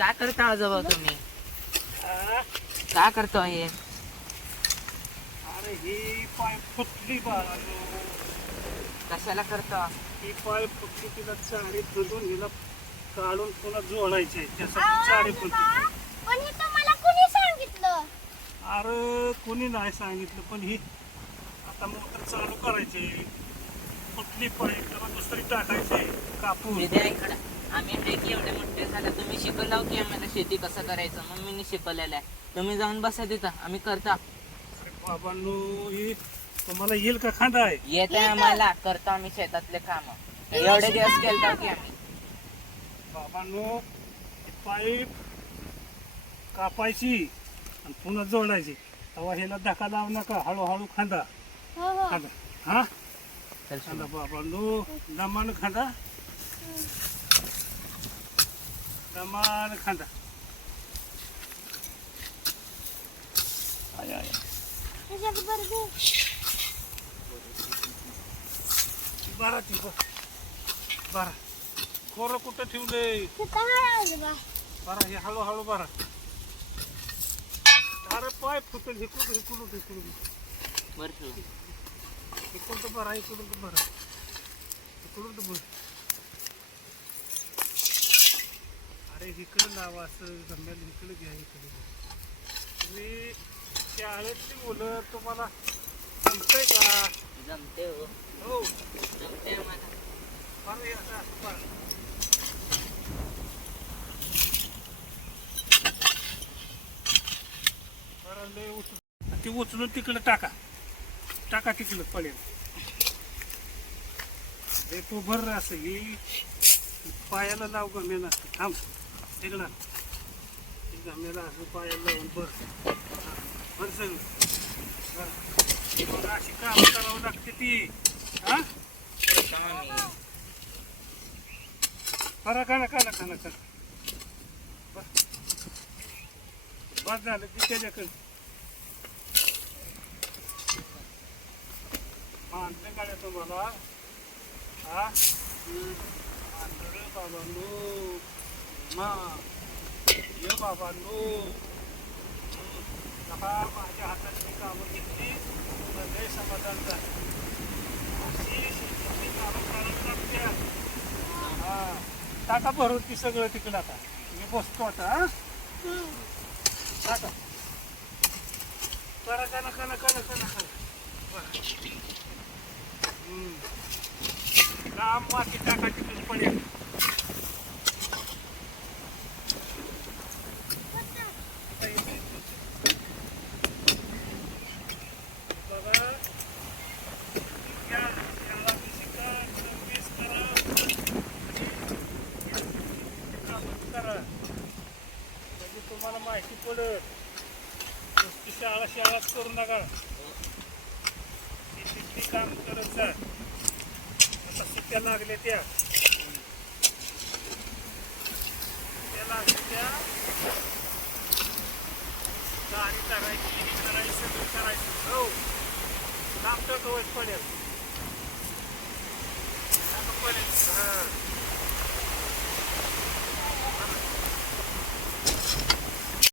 काय करता आजोबा तुम्ही? काय करतो हे? अरे ही पाईप फुटली बाळानो. कशाला करतो? ही पाईप फुटली, तिला चारी फुटून हिला काढून पुन्हा जोडायचे, त्यासाठी चारी फुटली. पण हे तुम्हाला कुणी सांगितलं? अरे कोणी नाही सांगितलं, पण ही आता मोटर चालू करायची. फुटली पाईप त्याला दुसरी टाकायची कापून. विद्या इकडं. आम्ही आहे की एवढे मोठे झाले, तुम्ही शिकवलं की आम्हाला शेती कसं करायचं, मम्मीने शिकवलेलं आहे. तुम्ही जाऊन बसा तिथं, आम्ही करता. अरे बाबांनो, ही तुम्हाला येईल का खांदा आहे? येत आहे आम्हाला, करतो आम्ही शेतातले काम. एवढे दिवस केलता की आम्ही. बाबांनो, ही पाईप कापायची आणि पुन्हा जोडायची. तेव्हा ह्याला धक्का लावू नका, हळूहळू खांदा. हो हो. खांदा हा चल खांदा बाबांनो, दमान खांदा, दमान खांदा. आय आय ह्याच्यात बरं दे. बारा ती बारा. खोरं कुठं ठेवले? तिथं आहे आजोबा. बारा, हे हळूहळू बारा. अरे पाय फुटेल. इकडून इकडून इकडून वर ठेव. इकडून तर बरा, इकडून तर बरा, इकडून तर बरं. अरे इकडं लावा, असं जमेल. इकडे घ्या, इकडे घ्या. तुम्ही शाळेतली मुलं, तुम्हाला जमतंय का? जमते हो, हो. जमते आम्हाला. बरं, हे असं असं बरं. बरं, लय ती उचलून तिकडं टाका. टाका तिकडं पडेल. हे तो भर असं ही पायाला लाव गमेला. थांब तिकडं. गमेला असं पायाला लावून भर. भर सगळं. बरं, अशी काम करावं लागते ती. हा करा करा करा करा करा. बस झालं की त्याच्याकडे आणलं गाड्या तुम्हाला. हा आणलं रे बाबांनो. मा ये बाबांनो. माझ्या हाताने मी कामं घेतली, तर लय समाधान झालं. अशी शेतीतली कामं करावी लागतात. हा टाका भरून ती सगळं तिकडं. आता मी बसतो आता. हा टाका. करा करा करा करा करा करा. काम माती टाका तिकडे पडेल. बघा, याला शिका, सर्विस करा, करा, म्हणजे तुम्हाला माहिती पडत. नुसती शाळाच करू नका. तिथली काम करत जा. आता सुट्ट्या लागल्या त्या लागल्या, गाडी करायची, हे करायचं, सगळं करायचं. हो काम तर कवच पडेल. पडेल. हा